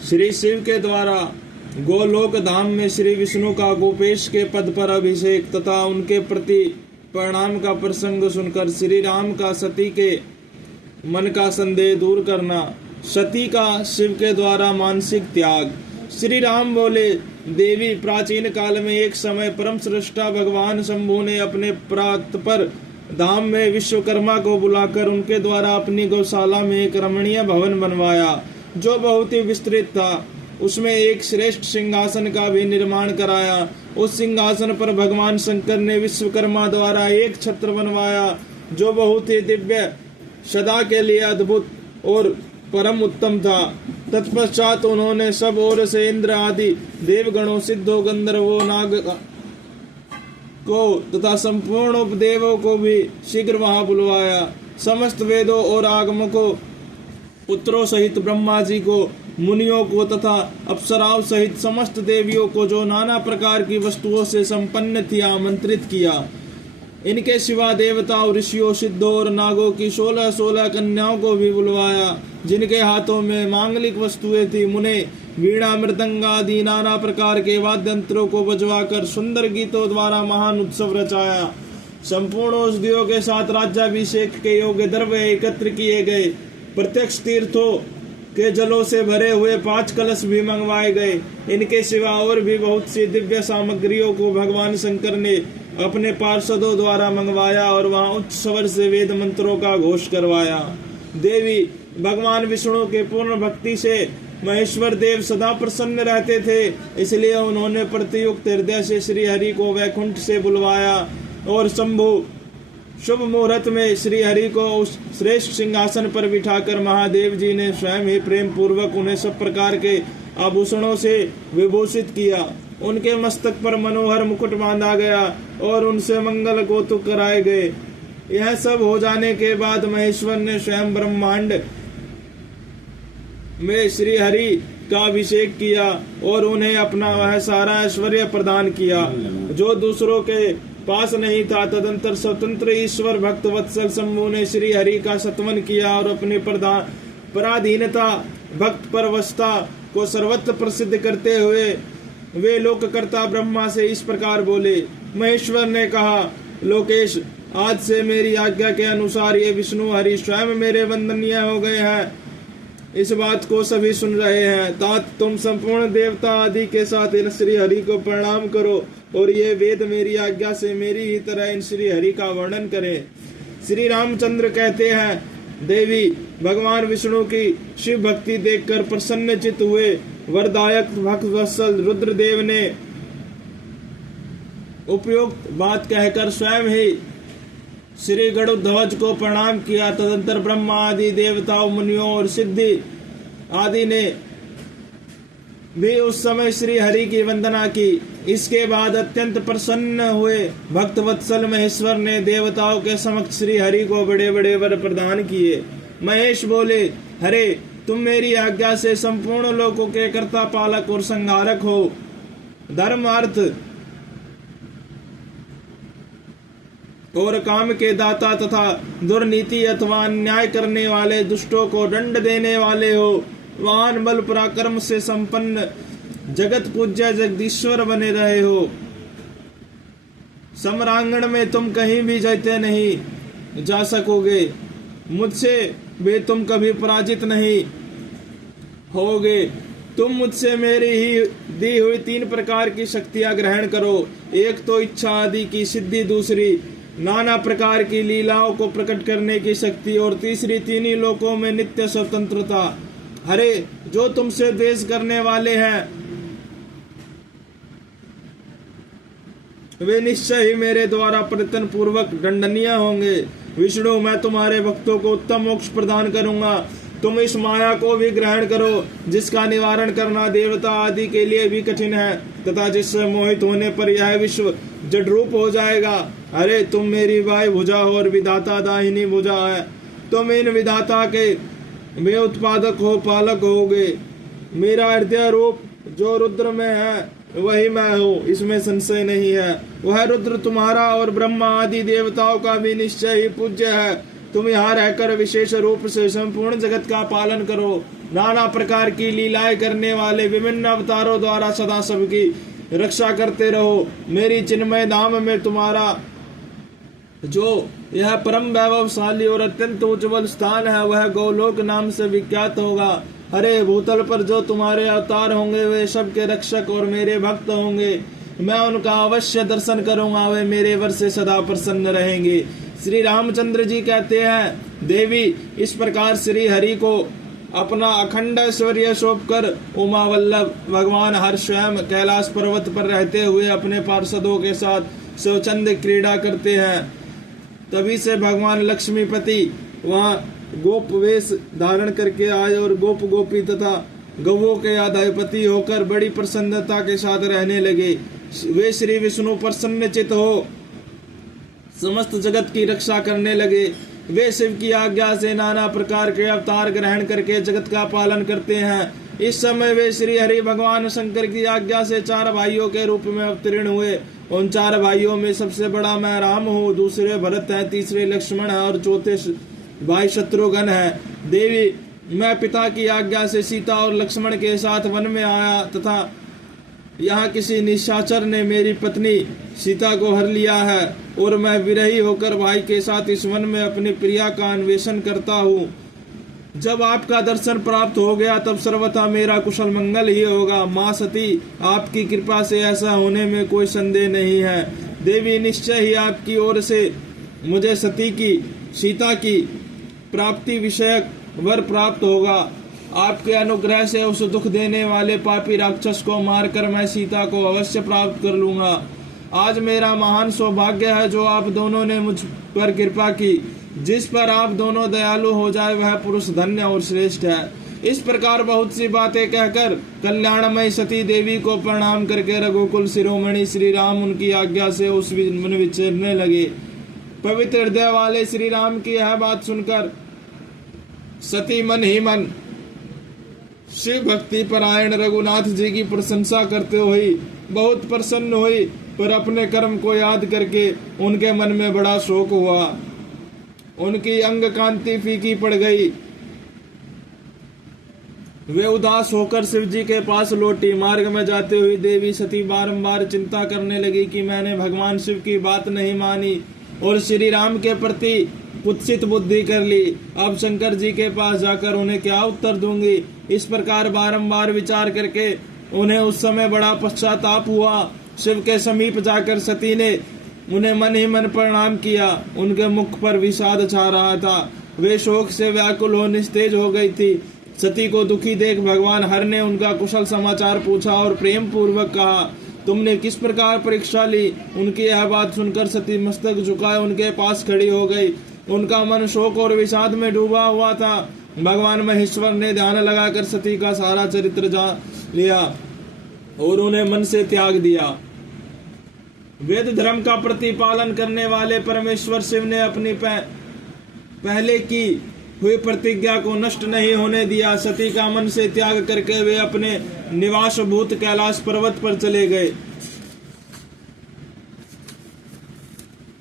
श्री शिव के द्वारा गोलोक धाम में श्री विष्णु का गोपेश के पद पर अभिषेक तथा उनके प्रति प्रणाम का प्रसंग सुनकर श्री राम का सती के मन का संदेह दूर करना, सती का शिव के द्वारा मानसिक त्याग। श्री राम बोले, देवी, प्राचीन काल में एक समय परम सृष्टा भगवान शंभु ने अपने प्रात पर धाम में विश्वकर्मा को बुलाकर उनके द्वारा अपनी गौशाला में एक रमणीय भवन बनवाया, जो बहुत ही विस्तृत था। उसमें एक श्रेष्ठ सिंहासन का भी निर्माण कराया। उस सिंहासन पर भगवान शंकर ने विश्वकर्मा द्वारा एक छत्र बनवाया, जो बहुत ही दिव्य, सदा के लिए अद्भुत और परम उत्तम था। तत्पश्चात उन्होंने सब ओर से इंद्र आदि देवगणों, सिद्धों, गंधर्वों, नाग को तथा संपूर्ण उपदेवों को भी शीघ्र वहां बुलवाया। समस्त वेदों और आगमों को, पुत्रों सहित ब्रह्मा जी को, मुनियों को तथा अप्सराओं सहित समस्त देवियों को, जो नाना प्रकार की वस्तुओं से संपन्न थी, आमंत्रित किया। इनके सिवा देवताओं, ऋषियों, सिद्धों और नागों की 16 कन्याओं को भी बुलवाया, जिनके हाथों में मांगलिक वस्तुएं थी। मुने वीणा, मृदंग आदि नाना प्रकार के वाद्य यंत्रों को बजवाकर सुंदर गीतों द्वारा महान उत्सव रचाया। संपूर्ण औषधियों के साथ राज्याभिषेक के योग्य द्रव्य एकत्र किए गए। प्रत्यक्ष तीर्थों के जलों से भरे हुए 5 कलश भी मंगवाए गए। इनके सिवा और भी बहुत सी दिव्य सामग्रियों को भगवान शंकर ने अपने पार्षदों द्वारा मंगवाया और वहां उच्च स्वर से वेद मंत्रों का घोष करवाया। देवी, भगवान विष्णु के पूर्ण भक्ति से महेश्वर देव सदा प्रसन्न रहते थे, इसलिए उन्होंने प्रतियुक्त हृदय से श्री हरि को वैकुंठ से बुलवाया और शंभु शुभ मुहूर्त में श्री हरि को उस श्रेष्ठ सिंहासन पर बिठाकर महादेव जी ने स्वयं ही प्रेम पूर्वक उन्हें सब प्रकार के आभूषणों से विभूषित किया। उनके मस्तक पर मनोहर मुकुट बांधा गया और उनसे मंगल कौतुक कराए गए। यह सब हो जाने के बाद महेश्वर ने स्वयं ब्रह्मांड में श्री हरि का अभिषेक किया और उन्हें अपना वह सारा ऐश्वर्य प्रदान किया, जो दूसरों के पास नहीं था। तदंतर स्वतंत्र ईश्वर भक्त वत्सल शंभु ने श्री हरि का सत्वन किया और अपनी पराधीनता, भक्त परवशता को सर्वत्र प्रसिद्ध करते हुए वे लोककर्ता ब्रह्मा से इस प्रकार बोले। महेश्वर ने कहा, लोकेश, आज से मेरी आज्ञा के अनुसार ये विष्णु हरि स्वयं मेरे वंदनीय हो गए हैं। इस बात को सभी सुन रहे हैं। तात तुम संपूर्ण देवता आदि के साथ इन श्री हरि को प्रणाम करो और ये वेद मेरी आज्ञा से मेरी ही तरह इन श्री हरि का वर्णन करें। श्री रामचंद्र कहते हैं, देवी, भगवान विष्णु की शिव भक्ति देखकर प्रसन्नचित हुए वरदायक भक्त वत्सल रुद्रदेव ने उपयुक्त बात कहकर स्वयं ही श्री गरुड़ध्वज को प्रणाम किया। तदंतर ब्रह्मा आदि देवताओं, मुनियों और सिद्धि आदि ने भी उस समय श्री हरि की वंदना की। इसके बाद अत्यंत प्रसन्न हुए भक्त वत्सल महेश्वर ने देवताओं के समक्ष श्री हरि को बड़े बड़े वर प्रदान किए। महेश बोले, हरे, तुम मेरी आज्ञा से संपूर्ण लोकों के कर्ता, पालक और संहारक हो। धर्म, अर्थ और काम के दाता तथा दुर्नीति अथवा अन्याय करने वाले दुष्टों को दंड देने वाले हो। वाहन बल पराक्रम से संपन्न जगत पूज्य जगदीश्वर बने रहे हो। सम्रांगण में तुम कहीं भी जाते नहीं जा सकोगे। मुझसे भी तुम कभी पराजित नहीं होगे। तुम मुझसे मेरी ही दी हुई 3 प्रकार की शक्तियां ग्रहण करो। एक तो इच्छा आदि की सिद्धि, दूसरी नाना प्रकार की लीलाओं को प्रकट करने की शक्ति और तीसरी 3 ही लोकों में नित्य स्वतंत्रता। हरे, जो तुमसे द्वेष करने वाले हैं वे निश्चय ही मेरे द्वारा परितन पूर्वक दंडनीय होंगे। विष्णु, मैं तुम्हारे भक्तों को उत्तम मोक्ष प्रदान करूंगा। तुम इस माया को भी ग्रहण करो, जिसका निवारण करना देवता आदि के लिए भी कठिन है तथा जिससे मोहित होने पर यह विश्व जडरूप हो जाएगा। अरे, तुम मेरी बाएं भुजा हो और विधाता दाहिनी भुजा है। तुम इन विधाता के वे उत्पादक हो, पालक होगे। मेरा हृदय रूप जो रुद्र में है वही मैं हूँ, इसमें संशय नहीं है। वह रुद्र तुम्हारा और ब्रह्मा आदि देवताओं का भी निश्चय ही पूज्य है। तुम यहाँ रहकर विशेष रूप से संपूर्ण जगत का पालन करो नाना प्रकार की लीलाएं करने वाले विभिन्न अवतारों द्वारा सदा सबकी रक्षा करते रहो। मेरी चिन्मय धाम में तुम्हारा जो यह परम वैभवशाली और अत्यंत उज्जवल स्थान है वह गोलोक नाम से विख्यात होगा। हरे भूतल पर जो तुम्हारे अवतार होंगे वे सबके रक्षक और मेरे भक्त होंगे। मैं उनका अवश्य दर्शन करूंगा, वे मेरे वर से सदा प्रसन्न रहेंगे। श्री रामचंद्र जी कहते हैं, देवी इस प्रकार श्री हरि को अपना अखंड ऐश्वर्य सौंप कर उमा वल्लभ भगवान हर स्वयं कैलाश पर्वत पर रहते हुए अपने पार्षदों के साथ स्वच्छंद क्रीड़ा करते हैं। तभी से भगवान लक्ष्मीपति वहां गोप वेश धारण करके आए और गोप गोपी तथा गौओं के अधिपति होकर बड़ी प्रसन्नता के साथ रहने लगे। वे श्री विष्णु प्रसन्नचित हो समस्त जगत की रक्षा करने लगे। वे शिव की आज्ञा से नाना प्रकार के अवतार ग्रहण करके जगत का पालन करते हैं। इस समय वे श्री हरि भगवान शंकर की आज्ञा से 4 भाइयों के रूप में अवतीर्ण हुए। उन 4 भाइयों में सबसे बड़ा मैं राम हूँ, दूसरे भरत है, तीसरे लक्ष्मण है और चौथे भाई शत्रुघ्न है। देवी मैं पिता की आज्ञा से सीता और लक्ष्मण के साथ वन में आया तथा यहाँ किसी निशाचर ने मेरी पत्नी सीता को हर लिया है और मैं विरही होकर भाई के साथ इस वन में अपनी प्रिया का अन्वेषण करता हूँ। जब आपका दर्शन प्राप्त हो गया तब सर्वथा मेरा कुशल मंगल ही होगा। माँ सती आपकी कृपा से ऐसा होने में कोई संदेह नहीं है। देवी निश्चय ही आपकी ओर से मुझे सीता की प्राप्ति विषयक वर प्राप्त होगा। आपके अनुग्रह से उस दुख देने वाले पापी राक्षस को मारकर मैं सीता को अवश्य प्राप्त कर लूंगा। आज मेरा महान सौभाग्य है जो आप दोनों ने मुझ पर कृपा की। जिस पर आप दोनों दयालु हो जाए वह पुरुष धन्य और श्रेष्ठ है। इस प्रकार बहुत सी बातें कहकर कल्याणमय सती देवी को प्रणाम करके रघुकुल शिरोमणि श्री राम उनकी आज्ञा से उस वन विचरने लगे। पवित्र हृदय वाले श्री राम की यह बात सुनकर सती मन ही मन शिव भक्ति परायण रघुनाथ जी की प्रशंसा करते हुए बहुत प्रसन्न हुई, पर अपने कर्म को याद करके उनके मन में बड़ा शोक हुआ। उनकी अंग कांति फीकी पड़ गई। वे उदास होकर शिव जी के पास लौटी। मार्ग में जाते हुए देवी सती बारंबार चिंता करने लगी कि मैंने भगवान शिव की बात नहीं मानी और श्री राम के प्रति कुत्सित बुद्धि कर ली। अब शंकर जी के पास जाकर उन्हें क्या उत्तर दूंगी। इस प्रकार बारंबार विचार करके उन्हें उस समय बड़ा पश्चाताप हुआ। शिव के समीप जाकर सती ने उन्हें मन ही मन प्रणाम किया। उनके मुख पर विषाद छा रहा था। वे शोक से व्याकुल हो निस्तेज हो गई थी। सती को दुखी देख भगवान हर ने उनका कुशल समाचार पूछा और प्रेम पूर्वक कहा, तुमने किस प्रकार परीक्षा ली। उनकी यह बात सुनकर सती मस्तक झुकाए उनके पास खड़ी हो गई। उनका मन शोक और विषाद में डूबा हुआ था। भगवान महेश्वर ने ध्यान लगाकर सती का सारा चरित्र जान लिया और उन्हें मन से त्याग दिया। वेद धर्म का प्रतिपालन करने वाले परमेश्वर शिव ने अपनी पहले की हुई प्रतिज्ञा को नष्ट नहीं होने दिया। सती का मन से त्याग करके वे अपने निवास भूत कैलाश पर्वत पर चले गए।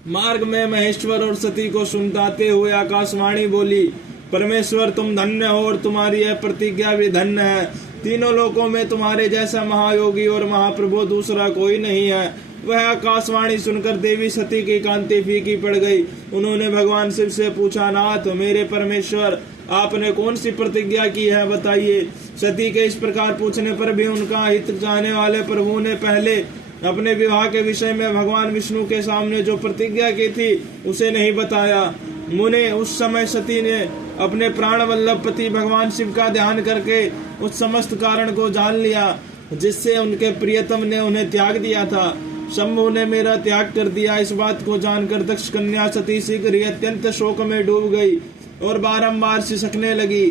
मार्ग में महेश्वर और सती को सुनताते हुए आकाशवाणी बोली, परमेश्वर तुम धन्य हो और तुम्हारी यह प्रतिज्ञा भी धन्य है। तीनों लोकों में तुम्हारे जैसा महायोगी और महाप्रभु दूसरा कोई नहीं है। वह आकाशवाणी सुनकर देवी सती की कांति फीकी पड़ गई। उन्होंने भगवान शिव से पूछा, नाथ मेरे परमेश्वर आपने कौन सी प्रतिज्ञा की है बताइए। सती के इस प्रकार पूछने पर भी उनका हित चाहने वाले प्रभु ने पहले अपने विवाह के विषय में भगवान विष्णु के सामने जो प्रतिज्ञा की थी उसे नहीं बताया। मुने उस समय सती ने अपने प्राण वल्लभ पति भगवान शिव का ध्यान करके उस समस्त कारण को जान लिया जिससे उनके प्रियतम ने उन्हें त्याग दिया था। शंभु ने मेरा त्याग कर दिया। इस बात को जानकर दक्ष कन्या सती शीघ्र ही अत्यंत शोक में डूब गई और बारंबार सिसकने लगी।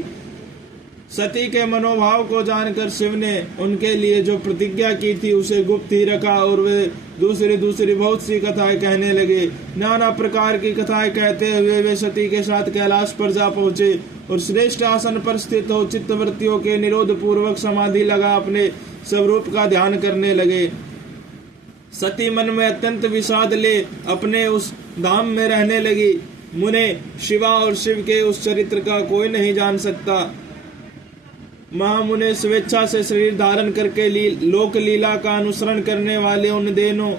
सती के मनोभाव को जानकर शिव ने उनके लिए जो प्रतिज्ञा की थी उसे गुप्त ही रखा और वे दूसरी बहुत सी कथाएं कहने लगे। नाना प्रकार की कथाएं कहते हुए वे सती के साथ कैलाश पर जा पहुंचे और श्रेष्ठ आसन पर स्थित हो चित्तवृत्तियों के निरोध पूर्वक समाधि लगा अपने स्वरूप का ध्यान करने लगे। सती मन में अत्यंत विषाद ले अपने उस धाम में रहने लगी। मुने शिवा और शिव के उस चरित्र का कोई नहीं जान सकता। महामुने स्वेच्छा से शरीर धारण करके लोक लीला का अनुसरण करने वाले उन दोनों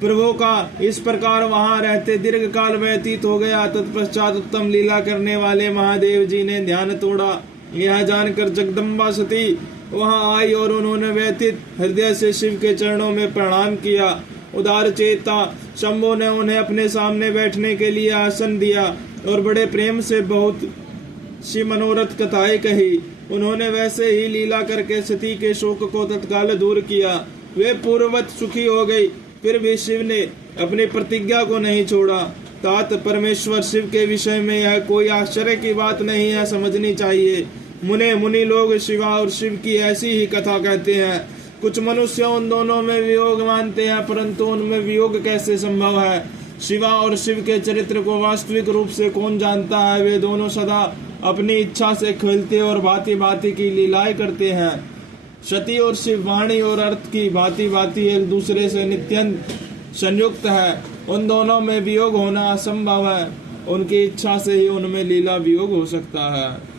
प्रभु का इस प्रकार वहां रहते दीर्घ काल व्यतीत हो गया। तत्पश्चात उत्तम लीला करने वाले महादेव जी ने ध्यान तोड़ा। यह जानकर जगदम्बा सती वहां आई और उन्होंने व्यतीत हृदय से शिव के चरणों में प्रणाम किया। उदार चेता शंभु ने उन्हें अपने सामने बैठने के लिए आसन दिया और बड़े प्रेम से बहुत सी मनोरथ कथाएं कही। उन्होंने वैसे ही लीला करके सती के शोक को तत्काल दूर किया। वे पूर्ववत सुखी हो गई। फिर भी शिव ने अपनी प्रतिज्ञा को नहीं छोड़ा। तात परमेश्वर शिव के विषय में यह कोई आश्चर्य की बात नहीं है, समझनी चाहिए। मुनि लोग शिवा और शिव की ऐसी ही कथा कहते हैं। कुछ मनुष्य उन दोनों में वियोग मानते हैं, परंतु उनमें वियोग कैसे संभव है? शिवा और शिव के चरित्र को वास्तविक रूप से कौन जानता है? वे दोनों सदा अपनी इच्छा से खेलते और भांति भांति की लीलाएं करते हैं। सती और शिव वाणी और अर्थ की भांति भांति एक दूसरे से नित्यंत संयुक्त है। उन दोनों में वियोग होना असंभव है। उनकी इच्छा से ही उनमें लीला वियोग हो सकता है।